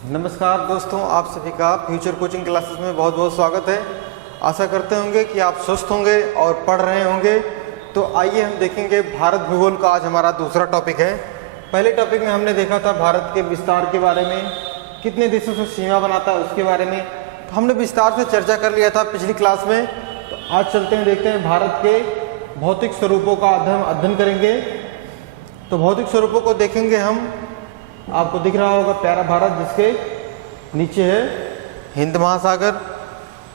नमस्कार दोस्तों, आप सभी का फ्यूचर कोचिंग क्लासेस में बहुत बहुत स्वागत है। आशा करते होंगे कि आप स्वस्थ होंगे और पढ़ रहे होंगे। तो आइए हम देखेंगे भारत भूगोल का आज हमारा दूसरा टॉपिक है। पहले टॉपिक में हमने देखा था भारत के विस्तार के बारे में, कितने देशों से सीमा बनाता है उसके बारे में। तो हमने विस्तार से चर्चा कर लिया था पिछली क्लास में। तो आज चलते हैं, देखते हैं भारत के भौतिक स्वरूपों का अध्ययन करेंगे। तो भौतिक स्वरूपों को देखेंगे हम। आपको दिख रहा होगा प्यारा भारत, जिसके नीचे है हिंद महासागर,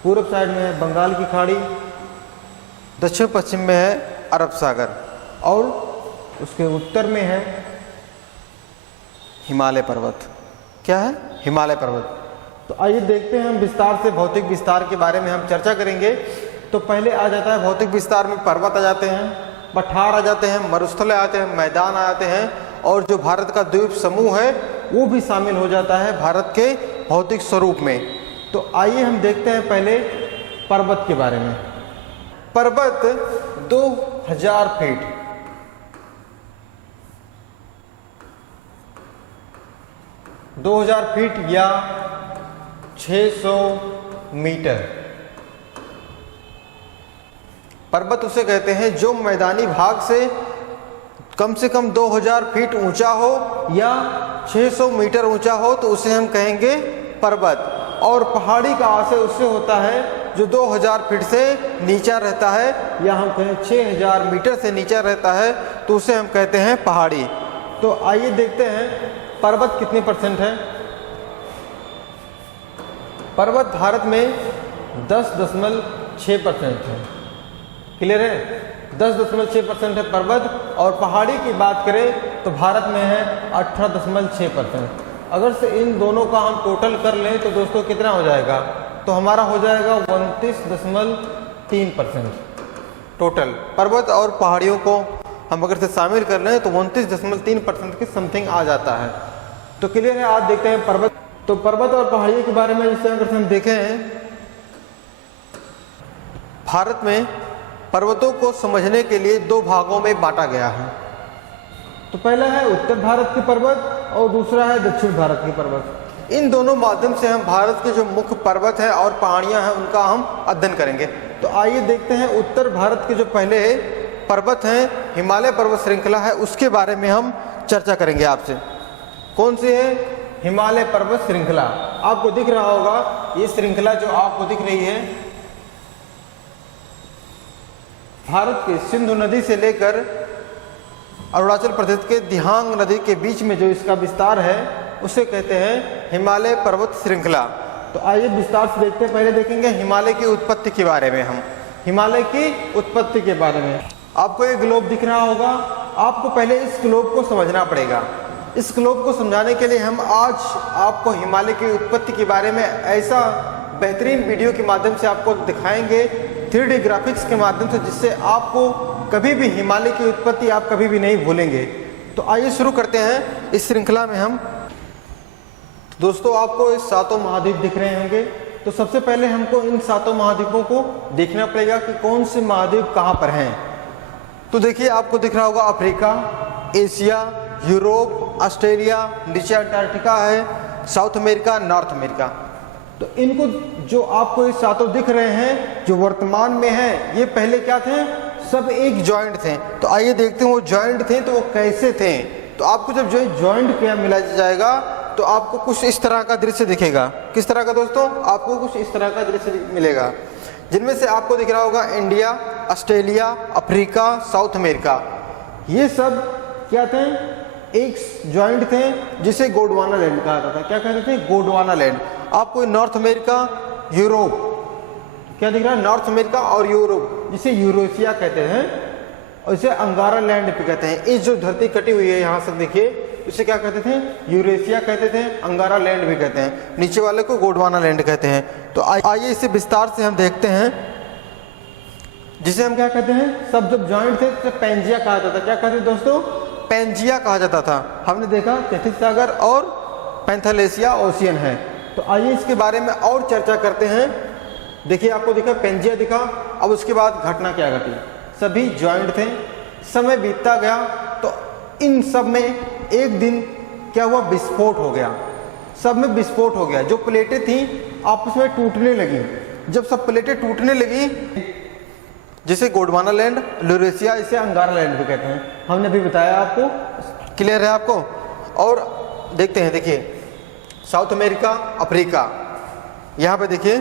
पूर्व साइड में है बंगाल की खाड़ी, दक्षिण पश्चिम में है अरब सागर और उसके उत्तर में है हिमालय पर्वत। क्या है? हिमालय पर्वत। तो आइए देखते हैं हम विस्तार से, भौतिक विस्तार के बारे में हम चर्चा करेंगे। तो पहले आ जाता है भौतिक विस्तार में पर्वत आ जाते हैं, पठार आ जाते हैं, मरुस्थल आते हैं, मैदान आ जाते हैं और जो भारत का द्वीप समूह है वो भी शामिल हो जाता है भारत के भौतिक स्वरूप में। तो आइए हम देखते हैं पहले पर्वत के बारे में। पर्वत 2000 फीट, या 600 मीटर। पर्वत उसे कहते हैं जो मैदानी भाग से कम 2000 फीट ऊंचा हो या 600 मीटर ऊंचा हो तो उसे हम कहेंगे पर्वत। और पहाड़ी का आशय उससे होता है जो 2000 फीट से नीचा रहता है या हम कहें 6000 मीटर से नीचा रहता है तो उसे हम कहते हैं पहाड़ी। तो आइए देखते हैं पर्वत कितने परसेंट है। पर्वत भारत में 10.6% है। क्लियर है? 10.6% है पर्वत। और पहाड़ी की बात करें तो भारत में है 18.6%। अगर से इन दोनों का हम टोटल कर लें तो दोस्तों कितना हो जाएगा? तो हमारा हो जाएगा 29.3%। टोटल पर्वत और पहाड़ियों को हम अगर से शामिल कर लें तो 29.3% के समथिंग आ जाता है। तो क्लियर है? आज देखते हैं पर्वत। तो पर्वत और पहाड़ियों के बारे में जैसे अगर हम देखें, भारत में पर्वतों को समझने के लिए दो भागों में बांटा गया है। तो पहला है उत्तर भारत के पर्वत और दूसरा है दक्षिण भारत के पर्वत। इन दोनों माध्यम से हम भारत के जो मुख्य पर्वत हैं और पहाड़ियां हैं उनका हम अध्ययन करेंगे। तो आइए देखते हैं उत्तर भारत के जो पहले पर्वत हैं, हिमालय पर्वत श्रृंखला है, उसके बारे में हम चर्चा करेंगे आपसे। कौन सी है? हिमालय पर्वत श्रृंखला। आपको दिख रहा होगा ये श्रृंखला जो आपको दिख रही है, भारत के सिंधु नदी से लेकर अरुणाचल प्रदेश के दिहांग नदी के बीच में जो इसका विस्तार है उसे कहते हैं हिमालय पर्वत श्रृंखला। तो आइए विस्तार से देखते हैं। पहले देखेंगे हिमालय की उत्पत्ति के बारे में। हम हिमालय की उत्पत्ति के बारे में, आपको एक ग्लोब दिख रहा होगा। आपको पहले इस ग्लोब को समझना पड़ेगा। इस ग्लोब को समझाने के लिए हम आज आपको हिमालय की उत्पत्ति के बारे में ऐसा बेहतरीन वीडियो के माध्यम से आपको दिखाएंगे, 3D ग्राफिक्स के माध्यम से, जिससे आपको कभी भी हिमालय की उत्पत्ति आप कभी भी नहीं भूलेंगे। तो आइए शुरू करते हैं इस श्रृंखला में हम। तो दोस्तों आपको इस सातों महाद्वीप दिख रहे होंगे। तो सबसे पहले हमको इन सातों महाद्वीपों को देखना पड़ेगा कि कौन से महाद्वीप कहाँ पर हैं। तो देखिए आपको दिख रहा होगा अफ्रीका, एशिया, यूरोप, ऑस्ट्रेलिया, नीचे अंटार्कटिका है, साउथ अमेरिका, नॉर्थ अमेरिका। तो इनको जो आपको इस सातों दिख रहे हैं जो वर्तमान में हैं, ये पहले क्या थे? सब एक जॉइंट थे। तो आइए देखते हैं वो जॉइंट थे तो वो कैसे थे। तो आपको जब जो जॉइंट किया मिला जाएगा तो आपको कुछ इस तरह का दृश्य दिखेगा। किस तरह का दोस्तों? आपको कुछ इस तरह का दृश्य मिलेगा, जिनमें से आपको दिख रहा होगा India, Australia, Africa, south America. ये सब क्या थे? एक जॉइंट थे जिसे गोंडवाना लैंड कहा जाता था। क्या कहते थे? गोंडवाना लैंड। आपको नॉर्थ अमेरिका, यूरोप, क्या दिख रहा है? नॉर्थ अमेरिका और यूरोप, जिसे यूरेशिया कहते हैं और इसे अंगारा लैंड भी कहते हैं। इस जो धरती कटी हुई है यहाँ से देखिए, इसे क्या कहते थे? यूरेशिया कहते थे, अंगारा लैंड भी कहते हैं। नीचे वाले को गोंडवाना लैंड कहते हैं। तो आइए इसे विस्तार से हम देखते हैं, जिसे हम क्या कहते हैं? सब जब जॉइंट थे तो पेंजिया कहा जाता था। क्या कहते थे दोस्तों? पेंजिया कहा जाता था। हमने देखा तैथिस सागर और पैंथलेशिया ओशियन है। तो आइए इसके बारे में और चर्चा करते हैं। देखिए आपको दिखा पेंजिया दिखा। अब उसके बाद घटना क्या घटी? सभी जॉइंट थे, समय बीतता गया तो इन सब में एक दिन क्या हुआ? विस्फोट हो गया। सब में विस्फोट हो गया। जो प्लेटें थी आपस में टूटने लगी। जब सब प्लेटें टूटने लगी, जिसे गोंडवाना लैंड, यूरेशिया, इसे अंगारा लैंड भी कहते हैं, हमने अभी बताया आपको। क्लियर है आपको? और देखते हैं, देखिए साउथ अमेरिका, अफ्रीका, यहाँ पे देखिए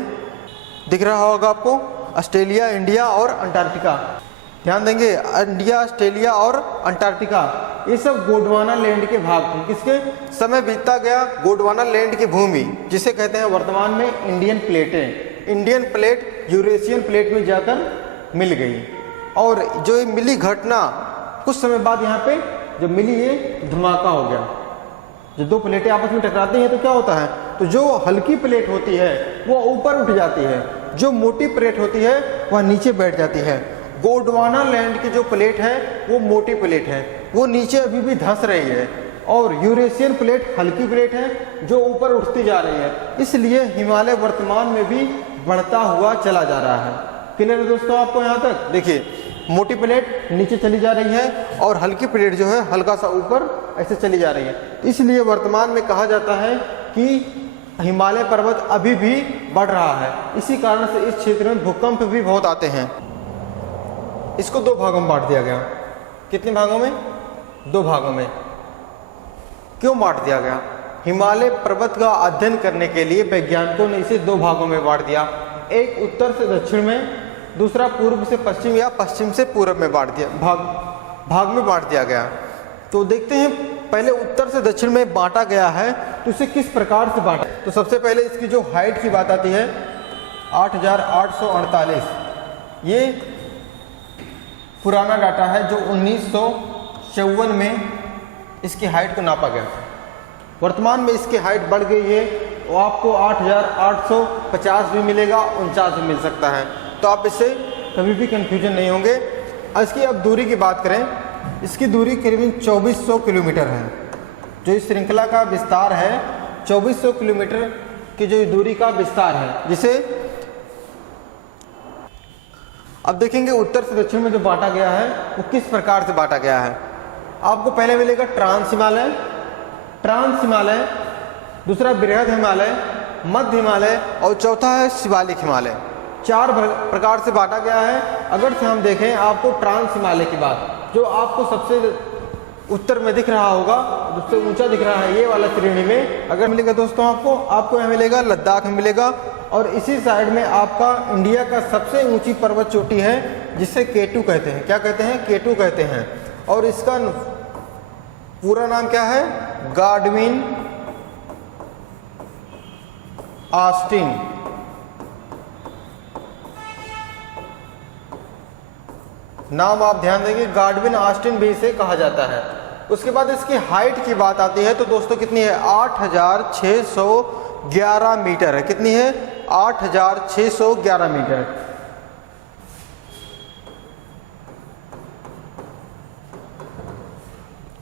दिख रहा होगा आपको, ऑस्ट्रेलिया, इंडिया और अंटार्कटिका। ध्यान देंगे, इंडिया, ऑस्ट्रेलिया और अंटार्कटिका, ये सब गोंडवाना लैंड के भाग थे। किसके? समय बीतता गया, गोंडवाना लैंड की भूमि, जिसे कहते हैं वर्तमान में इंडियन प्लेटें। इंडियन प्लेट यूरेशियन प्लेट में जाकर मिल गई, और जो ये मिली घटना कुछ समय बाद यहाँ पे जब मिली, ये धमाका हो गया। जब दो प्लेटें आपस में टकराती हैं तो क्या होता है? तो जो हल्की प्लेट होती है वो ऊपर उठ जाती है, जो मोटी प्लेट होती है वह नीचे बैठ जाती है। गोंडवाना लैंड की जो प्लेट है वो मोटी प्लेट है, वो नीचे अभी भी धंस रही है, और यूरेशियन प्लेट हल्की प्लेट है जो ऊपर उठती जा रही है। इसलिए हिमालय वर्तमान में भी बढ़ता हुआ चला जा रहा है। क्लियर है दोस्तों आपको यहाँ तक? देखिए मोटी प्लेट नीचे चली जा रही है और हल्की प्लेट जो है हल्का सा ऊपर ऐसे चली जा रही है। इसलिए वर्तमान में कहा जाता है कि हिमालय पर्वत अभी भी बढ़ रहा है। इसी कारण से इस क्षेत्र में भूकंप भी बहुत आते हैं। इसको दो भागों में बांट दिया गया। कितने भागों में? दो भागों में। क्यों बांट दिया गया? हिमालय पर्वत का अध्ययन करने के लिए वैज्ञानिकों ने इसे दो भागों में बांट दिया। एक उत्तर से दक्षिण में, दूसरा पूर्व से पश्चिम या पश्चिम से पूर्व में बांट दिया, भाग में बांट दिया गया। तो देखते हैं पहले उत्तर से दक्षिण में बांटा गया है तो इसे किस प्रकार से बांटा। तो सबसे पहले इसकी जो हाइट की बात आती है 8,848, ये पुराना डाटा है जो 1954 में इसकी हाइट को नापा गया। वर्तमान में इसकी हाइट बढ़ गई है, वो आपको 8,850 भी मिलेगा, 49 भी मिल सकता है। तो आप इससे कभी भी कंफ्यूजन नहीं होंगे। इसकी अब दूरी की बात करें, इसकी दूरी करीबन 2400 किलोमीटर है। जो इस श्रृंखला का विस्तार है 2400 किलोमीटर की जो दूरी का विस्तार है, जिसे अब देखेंगे उत्तर से दक्षिण में जो बांटा गया है वो किस प्रकार से बांटा गया है। आपको पहले मिलेगा ट्रांस हिमालय, दूसरा बृहद हिमालय, मध्य हिमालय और चौथा है शिवालिक हिमालय। चार प्रकार से बांटा गया है। अगर से हम देखें आपको ट्रांस हिमालय की बात, जो आपको सबसे उत्तर में दिख रहा होगा, सबसे ऊंचा दिख रहा है ये वाला श्रेणी में, अगर मिलेगा दोस्तों आपको यहाँ मिलेगा, लद्दाख में मिलेगा। और इसी साइड में आपका इंडिया का सबसे ऊंची पर्वत चोटी है जिसे K2 कहते हैं। क्या कहते हैं? K2 कहते हैं। और इसका पूरा नाम क्या है? गाडविन ऑस्टिन। नाम आप ध्यान देंगे, गाडविन ऑस्टिन भी इसे कहा जाता है। उसके बाद इसकी हाइट की बात आती है तो दोस्तों कितनी है? 8,611 मीटर है। कितनी है? 8,611 मीटर।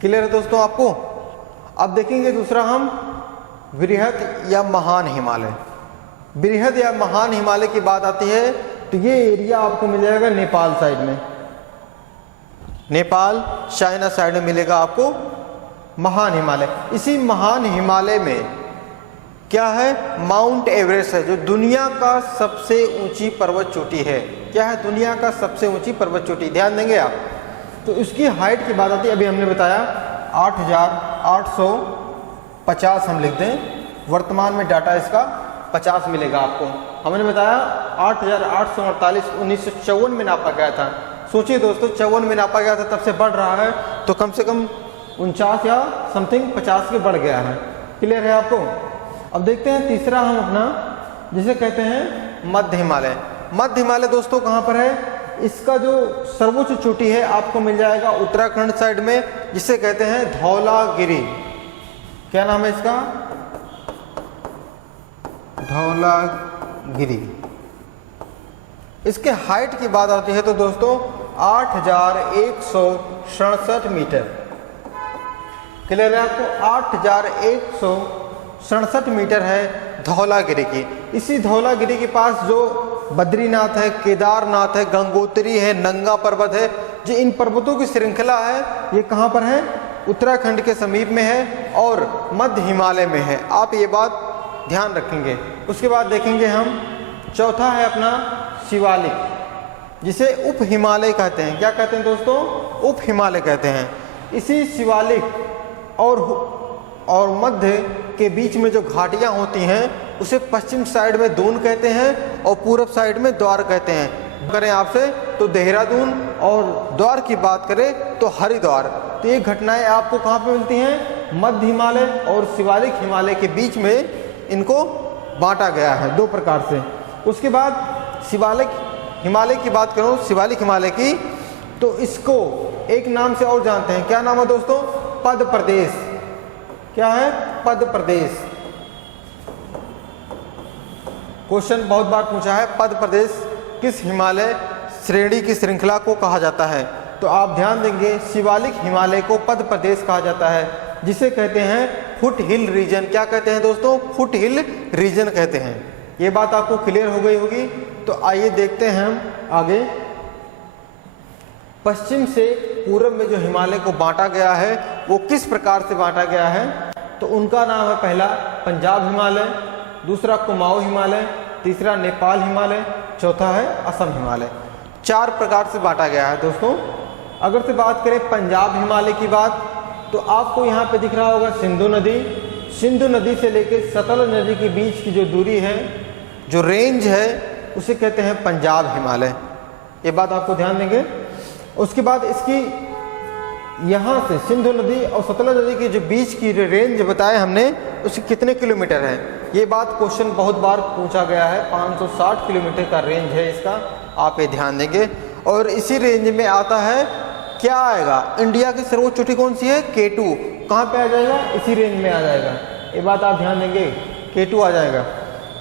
क्लियर है दोस्तों आपको? अब देखेंगे दूसरा हम बृहद या महान हिमालय। बृहद या महान हिमालय की बात आती है तो ये एरिया आपको मिल जाएगा नेपाल साइड में, नेपाल चाइना साइड में मिलेगा आपको महान हिमालय। इसी महान हिमालय में क्या है? माउंट एवरेस्ट है, जो दुनिया का सबसे ऊंची पर्वत चोटी है। क्या है? दुनिया का सबसे ऊंची पर्वत चोटी। ध्यान देंगे आप। तो इसकी हाइट की बात आती है, अभी हमने बताया 8,850 हम लिख दें, वर्तमान में डाटा इसका 50 मिलेगा आपको। हमने बताया 8,848 1954 में नापा गया था। सोचिए दोस्तों, 54 में नापा गया था, तब से बढ़ रहा है, तो कम से कम 49 या समथिंग 50 के बढ़ गया है। क्लियर है आपको? अब देखते हैं तीसरा हम अपना, जिसे कहते हैं मध्य हिमालय। मध्य हिमालय दोस्तों कहाँ पर है? इसका जो सर्वोच्च चोटी है आपको मिल जाएगा उत्तराखंड साइड में, जिसे कहते हैं धौलागिरी। क्या नाम है इसका? धौलागिरी। इसके हाइट की बात आती है तो दोस्तों 8,167 मीटर। क्लियर है आपको? 8,167 मीटर है धौलागिरी की। इसी धौलागिरी के पास जो बद्रीनाथ है, केदारनाथ है, गंगोत्री है, नंगा पर्वत है, जो इन पर्वतों की श्रृंखला है, ये कहाँ पर है? उत्तराखंड के समीप में है और मध्य हिमालय में है। आप ये बात ध्यान रखेंगे। उसके बाद देखेंगे हम, चौथा है अपना शिवालिक, जिसे उप हिमालय कहते हैं। क्या कहते हैं दोस्तों? उप हिमालय कहते हैं। इसी शिवालिक और मध्य के बीच में जो घाटियाँ होती हैं उसे पश्चिम साइड में दून कहते हैं और पूरब साइड में द्वार कहते हैं। करें आपसे तो देहरादून और द्वार की बात करें तो हरिद्वार। तो ये घटनाएं आपको कहाँ पे मिलती हैं? मध्य हिमालय और शिवालिक हिमालय के बीच में इनको बांटा गया है 2 प्रकार से। उसके बाद शिवालिक हिमालय की बात करूँ, शिवालिक हिमालय की, तो इसको एक नाम से और जानते हैं। क्या नाम है दोस्तों? पद प्रदेश। क्या है? पद प्रदेश। क्वेश्चन बहुत बार पूछा है, पद प्रदेश किस हिमालय श्रेणी की श्रृंखला को कहा जाता है? तो आप ध्यान देंगे, शिवालिक हिमालय को पद प्रदेश कहा जाता है, जिसे कहते हैं फुट हिल रीजन। क्या कहते हैं दोस्तों? फुट हिल रीजन कहते हैं। ये बात आपको क्लियर हो गई होगी। तो आइए देखते हैं हम आगे। पश्चिम से पूरब में जो हिमालय को बांटा गया है वो किस प्रकार से बांटा गया है? तो उनका नाम है, पहला पंजाब हिमालय, दूसरा कुमाऊं हिमालय, तीसरा नेपाल हिमालय, चौथा है असम हिमालय। 4 प्रकार से बांटा गया है दोस्तों। अगर से बात करें पंजाब हिमालय की बात, तो आपको यहाँ पे दिख रहा होगा सिंधु नदी। सिंधु नदी से लेकर सतलज नदी के बीच की जो दूरी है, जो रेंज है, उसे कहते हैं पंजाब हिमालय। ये बात आपको ध्यान देंगे। उसके बाद इसकी यहाँ से सिंधु नदी और सतलज नदी के जो बीच की रेंज बताए हमने, उसकी कितने किलोमीटर है? ये बात क्वेश्चन बहुत बार पूछा गया है। 560 किलोमीटर का रेंज है इसका, आप ये ध्यान देंगे। और इसी रेंज में आता है, क्या आएगा? इंडिया की सर्वोच्च चोटी कौन सी है? K2। कहाँ पे आ जाएगा? इसी रेंज में आ जाएगा। ये बात आप ध्यान देंगे, K2 आ जाएगा।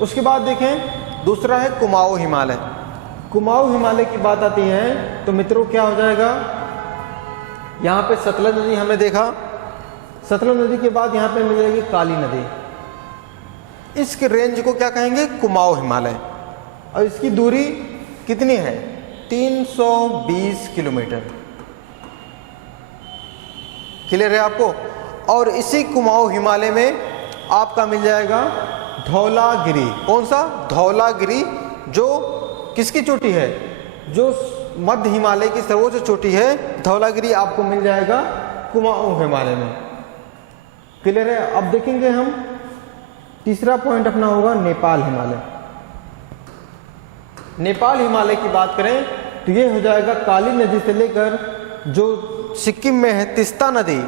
उसके बाद देखें, दूसरा है कुमाऊं हिमालय। कुमाऊं हिमालय की बात आती है तो मित्रों क्या हो जाएगा? यहाँ पे सतलज नदी हमने देखा, सतलज नदी के बाद यहाँ पे मिल जाएगी काली नदी। इसके रेंज को क्या कहेंगे? कुमाऊं हिमालय। और इसकी दूरी कितनी है? 320 किलोमीटर। क्लियर है आपको? और इसी कुमाऊं हिमालय में आपका मिल जाएगा धौलागिरी। कौन सा? धौलागिरी, जो किसकी चोटी है? जो मध्य हिमालय की सर्वोच्च चोटी है, धौलागिरी आपको मिल जाएगा कुमाऊं हिमालय में। क्लियर है? अब देखेंगे हम, तीसरा पॉइंट अपना होगा नेपाल हिमालय। नेपाल हिमालय की बात करें तो ये हो जाएगा काली नदी से लेकर जो सिक्किम में है तिस्ता नदी,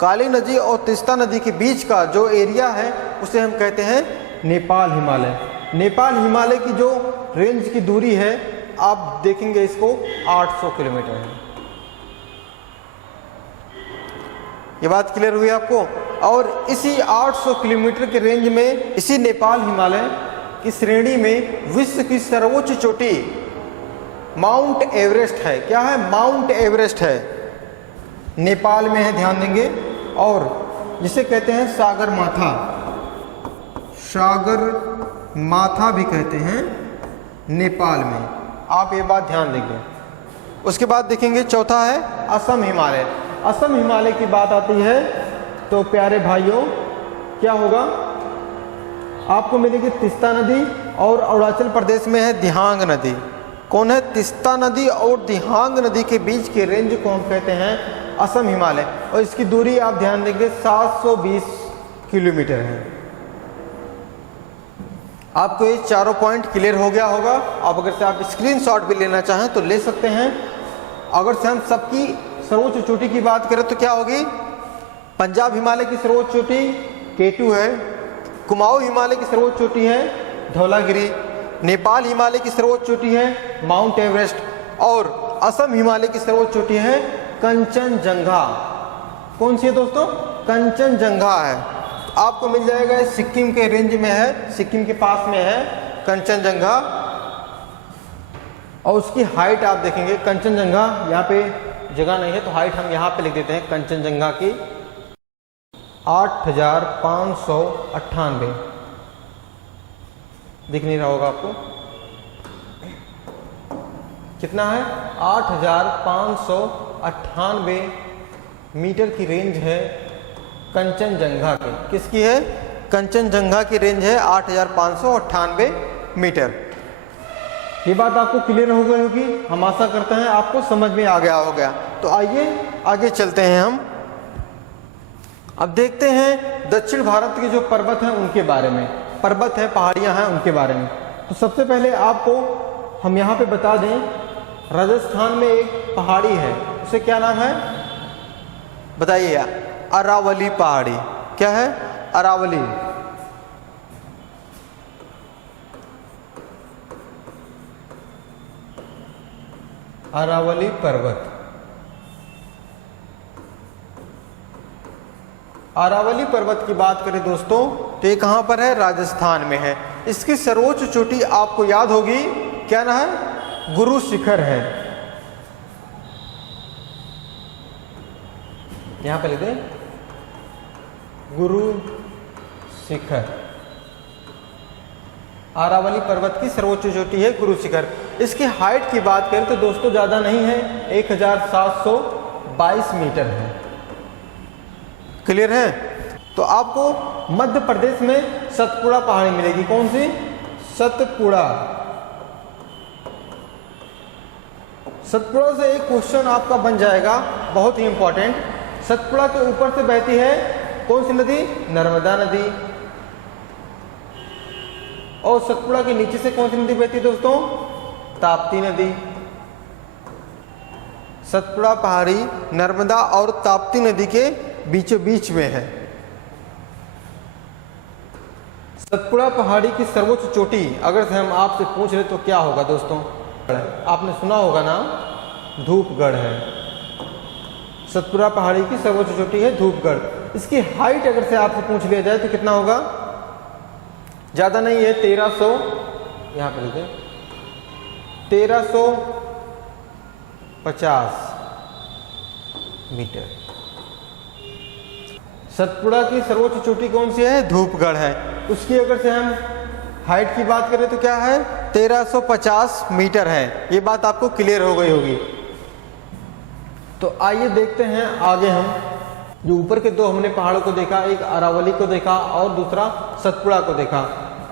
काली नदी और तिस्ता नदी के बीच का जो एरिया है उसे हम कहते हैं नेपाल हिमालय। नेपाल हिमालय की जो रेंज की दूरी है, आप देखेंगे इसको 800 किलोमीटर है। ये बात क्लियर हुई आपको? और इसी 800 किलोमीटर के रेंज में, इसी नेपाल हिमालय की श्रेणी में विश्व की सर्वोच्च चोटी माउंट एवरेस्ट है। क्या है? माउंट एवरेस्ट है, नेपाल में है, ध्यान देंगे। और जिसे कहते हैं सागर माथा, सागर माथा भी कहते हैं नेपाल में। आप ये बात ध्यान देंगे। उसके बाद देखेंगे, चौथा है असम हिमालय। असम हिमालय की बात आती है तो प्यारे भाइयों क्या होगा? आपको मिलेगी तिस्ता नदी और अरुणाचल प्रदेश में है दिहांग नदी। कौन है? तिस्ता नदी और दिहांग नदी के बीच के रेंज को हम कहते हैं असम हिमालय। और इसकी दूरी आप ध्यान देंगे 720 किलोमीटर है। आपको ये चारों पॉइंट क्लियर हो गया होगा। अब अगर से आप स्क्रीनशॉट भी लेना चाहें तो ले सकते हैं। अगर से हम सबकी सर्वोच्च चोटी की बात करें तो क्या होगी? पंजाब हिमालय की सर्वोच्च चोटी K2 है, कुमाऊं हिमालय की सर्वोच्च चोटी है धौलागिरी, नेपाल हिमालय की सर्वोच्च चोटी है माउंट एवरेस्ट, और असम हिमालय की सर्वोच्च चोटी है कंचनजंगा। कौन सी है दोस्तों? कंचनजंगा है। आपको मिल जाएगा, सिक्किम के रेंज में है, सिक्किम के पास में है कंचनजंगा। और उसकी हाइट आप देखेंगे, कंचनजंगा यहाँ पे जगह नहीं है तो हाइट हम यहाँ पे लिख देते हैं कंचनजंगा की 8598। दिख नहीं रहा होगा आपको, कितना है? 8598 मीटर की रेंज है कंचनजंगा की। किसकी है? कंचनजंगा की रेंज है 8,598 मीटर। ये बात आपको क्लियर हो गई होगी, हम आशा करते हैं आपको समझ में आ गया होगा। तो आइए आगे चलते हैं हम। अब देखते हैं दक्षिण भारत के जो पर्वत हैं उनके बारे में, पर्वत है, पहाड़ियां हैं, उनके बारे में। तो सबसे पहले आपको हम यहाँ पे बता दें, राजस्थान में एक पहाड़ी है, उसे क्या नाम है बताइए? अरावली पहाड़ी। क्या है? अरावली। अरावली पर्वत। अरावली पर्वत की बात करें दोस्तों तो ये कहां पर है? राजस्थान में है। इसकी सर्वोच्च चोटी आपको याद होगी, क्या ना है? गुरु शिखर है। यहां पे लिख दें गुरु शिखर। अरावली पर्वत की सर्वोच्च चोटी है गुरु शिखर। इसकी हाइट की बात करें तो दोस्तों ज्यादा नहीं है, 1722 मीटर है। क्लियर है? तो आपको मध्य प्रदेश में सतपुड़ा पहाड़ी मिलेगी। कौन सी? सतपुड़ा। सतपुड़ा से एक क्वेश्चन आपका बन जाएगा, बहुत ही इंपॉर्टेंट। सतपुड़ा के ऊपर से बहती है कौन सी नदी? नर्मदा नदी। और सतपुड़ा के नीचे से कौन सी नदी बहती है दोस्तों? ताप्ती नदी। सतपुड़ा पहाड़ी नर्मदा और ताप्ती नदी के बीचों बीच में है। सतपुड़ा पहाड़ी की सर्वोच्च चोटी अगर से हम आपसे पूछ रहे तो क्या होगा दोस्तों? आपने सुना होगा ना, धूपगढ़ है। सतपुड़ा पहाड़ी की सर्वोच्च चोटी है धूपगढ़। इसकी हाइट अगर से आपसे पूछ लिया जाए तो कितना होगा? ज्यादा नहीं है, 1300, यहां पर लिखते 1350 मीटर। सतपुड़ा की सर्वोच्च चोटी कौन सी है? धूपगढ़ है। उसकी अगर से हम हाइट की बात करें तो क्या है? 1350 मीटर है। ये बात आपको क्लियर हो गई होगी। तो आइए देखते हैं आगे हम, जो ऊपर के दो हमने पहाड़ों को देखा, एक अरावली को देखा और दूसरा सतपुड़ा को देखा।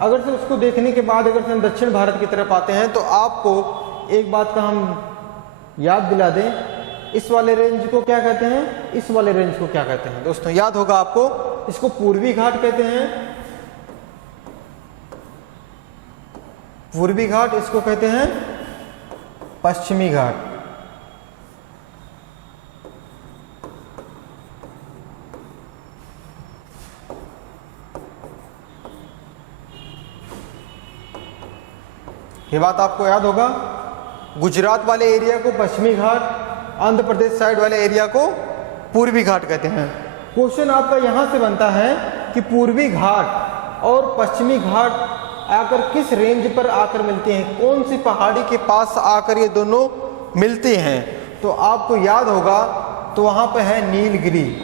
अगर से उसको देखने के बाद अगर से हम दक्षिण भारत की तरफ आते हैं तो आपको एक बात का हम याद दिला दें, इस वाले रेंज को क्या कहते हैं? इस वाले रेंज को क्या कहते हैं दोस्तों? याद होगा आपको, इसको पूर्वी घाट कहते हैं। पूर्वी घाट, इसको कहते हैं पश्चिमी घाट। ये बात आपको याद होगा। गुजरात वाले एरिया को पश्चिमी घाट, आंध्र प्रदेश साइड वाले एरिया को पूर्वी घाट कहते हैं। क्वेश्चन आपका यहां से बनता है कि पूर्वी घाट और पश्चिमी घाट आकर किस रेंज पर आकर मिलते हैं? कौन सी पहाड़ी के पास आकर ये दोनों मिलते हैं? तो आपको याद होगा, तो वहां पे है नीलगिरी।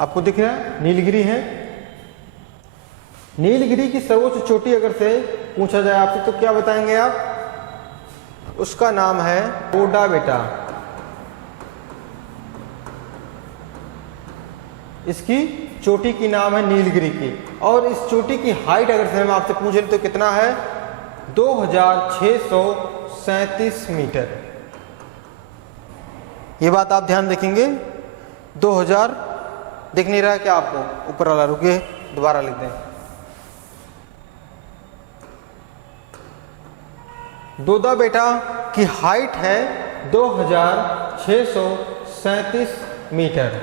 आपको दिख रहा है नीलगिरी है। नीलगिरी की सर्वोच्च चोटी अगर से पूछा जाए आपसे तो क्या बताएंगे आप? उसका नाम है टोडा बेटा। इसकी चोटी की नाम है नीलगिरी की। और इस चोटी की हाइट अगर से हम आपसे पूछ रहे तो कितना है? 2637 मीटर। ये बात आप ध्यान रखेंगे। 2000 दिख नहीं रहा है क्या आपको? ऊपर वाला, रुकिए दोबारा लिख दें। टोडा बेटा की हाइट है 2637 मीटर।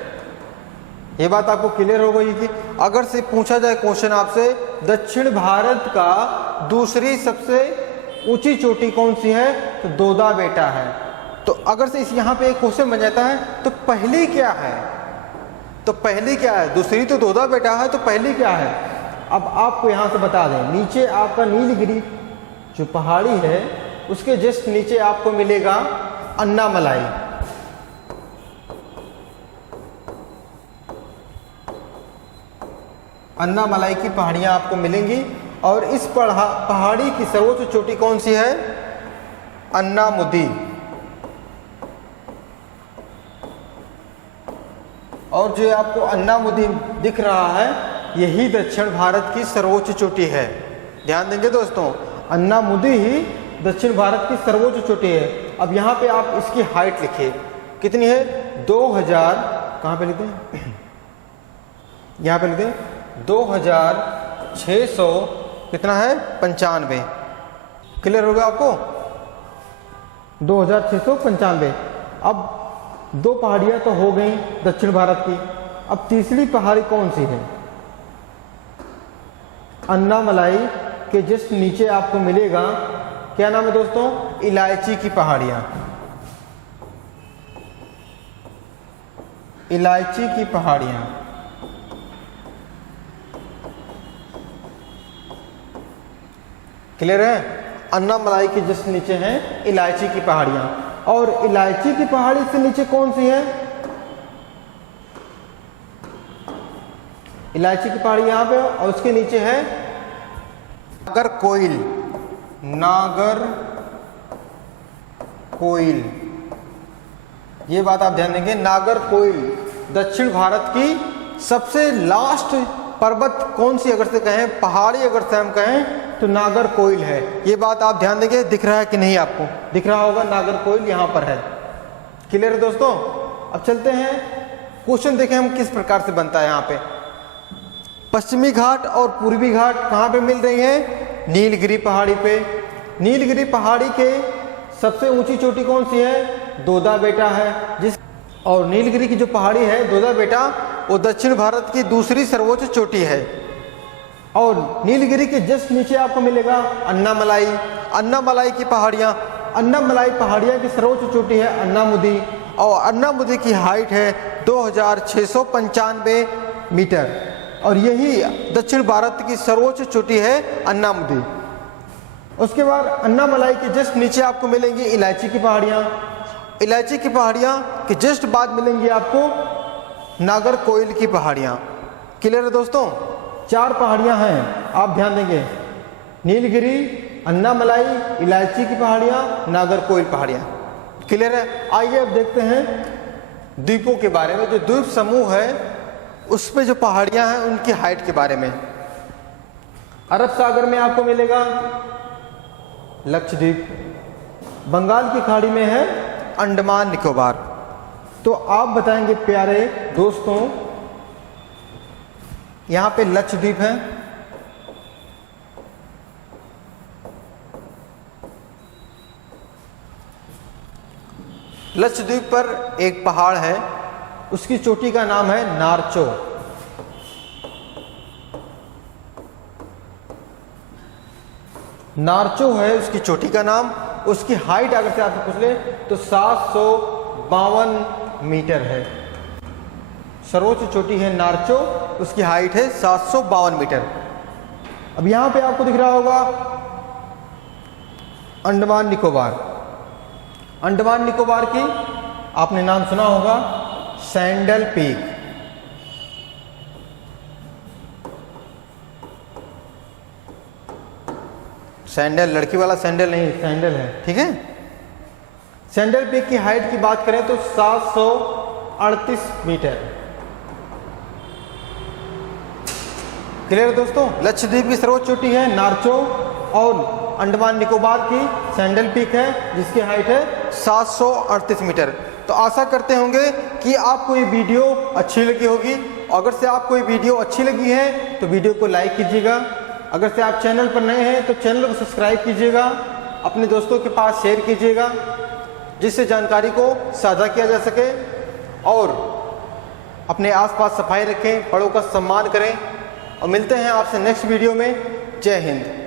ये बात आपको क्लियर हो गई कि अगर से पूछा जाए क्वेश्चन आपसे, दक्षिण भारत का दूसरी सबसे ऊंची चोटी कौन सी है? तो टोडा बेटा है। तो अगर से इस यहाँ पे एक क्वेश्चन बन जाता है तो पहली क्या है? तो पहली क्या है? दूसरी तो टोडा बेटा है, तो पहली क्या है? अब आपको यहाँ से बता दें, नीचे आपका नीलगिरी जो पहाड़ी है उसके जस्ट नीचे आपको मिलेगा अन्नामलाई। अन्नामलाई की पहाड़ियां आपको मिलेंगी। और इस पहाड़ी की सर्वोच्च चोटी कौन सी है? अन्नामुदी। और जो आपको अन्नामुदी दिख रहा है, यही दक्षिण भारत की सर्वोच्च चोटी है। ध्यान देंगे दोस्तों, अन्नामुदी ही दक्षिण भारत की सर्वोच्च चोटी है। अब यहाँ पे आप इसकी हाइट लिखिए, कितनी है? 2000, कहाँ पे लिखते हैं? यहाँ पे लिखते हैं 2600 कितना है? 95। क्लियर हो गया आपको? 2695। अब दो पहाड़ियाँ तो हो गई दक्षिण भारत की, अब तीसरी पहाड़ी कौन सी है? अन्नामलाई के जस्ट नीचे आपको मिलेगा, क्या नाम है दोस्तों? इलायची की पहाड़ियाँ। इलायची की पहाड़ियाँ। क्लियर है? अन्नामलाई के जस्ट नीचे हैं इलायची की पहाड़ियाँ। और इलायची की पहाड़ी से नीचे कौन सी है? इलायची की पहाड़ी यहाँ पे, और उसके नीचे है नागरकोइल। नागरकोइल, ये बात आप ध्यान देंगे। नागरकोइल दक्षिण भारत की सबसे लास्ट पर्वत कौन सी अगर से कहें, पहाड़ी अगर से हम कहें तो नागरकोइल है। ये बात आप ध्यान देंगे। दिख रहा है कि नहीं? आपको दिख रहा होगा, नागरकोइल यहाँ पर है। क्लियर है दोस्तों? अब चलते हैं, क्वेश्चन देखें हम किस प्रकार से बनता है। यहाँ पे पश्चिमी घाट और पूर्वी घाट कहाँ पे मिल रही हैं? नीलगिरी पहाड़ी पे। नीलगिरी पहाड़ी के सबसे ऊंची चोटी कौन सी है? दोदा बेटा है। और नीलगिरी की जो पहाड़ी है दोदा बेटा, वो दक्षिण भारत की दूसरी सर्वोच्च चोटी है। और नीलगिरी के जस्ट नीचे आपको मिलेगा अन्नामलाई। अन्नामलाई की पहाड़ियाँ, अन्नामलाई पहाड़ियाँ की सर्वोच्च चोटी है अन्नामुदी, और अन्नामुदी की हाइट है 2695 मीटर। और यही दक्षिण भारत की सर्वोच्च चोटी है अन्नामुदी। उसके बाद अन्नामलाई के जस्ट नीचे आपको मिलेंगी इलायची की पहाड़ियाँ। इलायची की पहाड़ियाँ के जस्ट बाद मिलेंगी आपको नागरकोइल की पहाड़ियाँ। क्लियर है दोस्तों? 4 पहाड़ियाँ हैं, आप ध्यान देंगे। नीलगिरी, अन्नामलाई, इलायची की पहाड़ियाँ, नागरकोइल पहाड़ियाँ। क्लियर है? आइए अब देखते हैं द्वीपों के बारे में। जो द्वीप समूह है उस पे जो पहाड़ियाँ हैं उनकी हाइट के बारे में। अरब सागर में आपको मिलेगा लक्षद्वीप, बंगाल की खाड़ी में है अंडमान निकोबार। तो आप बताएंगे प्यारे दोस्तों, यहाँ पे लक्षद्वीप है, लक्षद्वीप पर एक पहाड़ है, उसकी चोटी का नाम है नारचो। नारचो है उसकी चोटी का नाम। उसकी हाइट अगर से आपसे पूछ ले तो 752 मीटर है। सर्वोच्च चोटी है नारचो, उसकी हाइट है 752 मीटर। अब यहां पे आपको दिख रहा होगा अंडमान निकोबार। अंडमान निकोबार की आपने नाम सुना होगा सैंडल पीक। सैंडल लड़की वाला सैंडल नहीं, सैंडल है, ठीक है। सैंडल पीक की हाइट की बात करें तो 738 मीटर। क्लियर है दोस्तों? लक्षद्वीप की सर्वोच्च चोटी है नारचो, और अंडमान निकोबार की सैंडल पीक है जिसकी हाइट है 738 मीटर। तो आशा करते होंगे कि आपको ये वीडियो अच्छी लगी होगी। अगर से आपको ये वीडियो अच्छी लगी है तो वीडियो को लाइक कीजिएगा। अगर से आप चैनल पर नए हैं तो चैनल को सब्सक्राइब कीजिएगा, अपने दोस्तों के पास शेयर कीजिएगा जिससे जानकारी को साझा किया जा सके। और अपने आसपास सफाई रखें, बड़ों का सम्मान करें। और मिलते हैं आपसे नेक्स्ट वीडियो में। जय हिंद।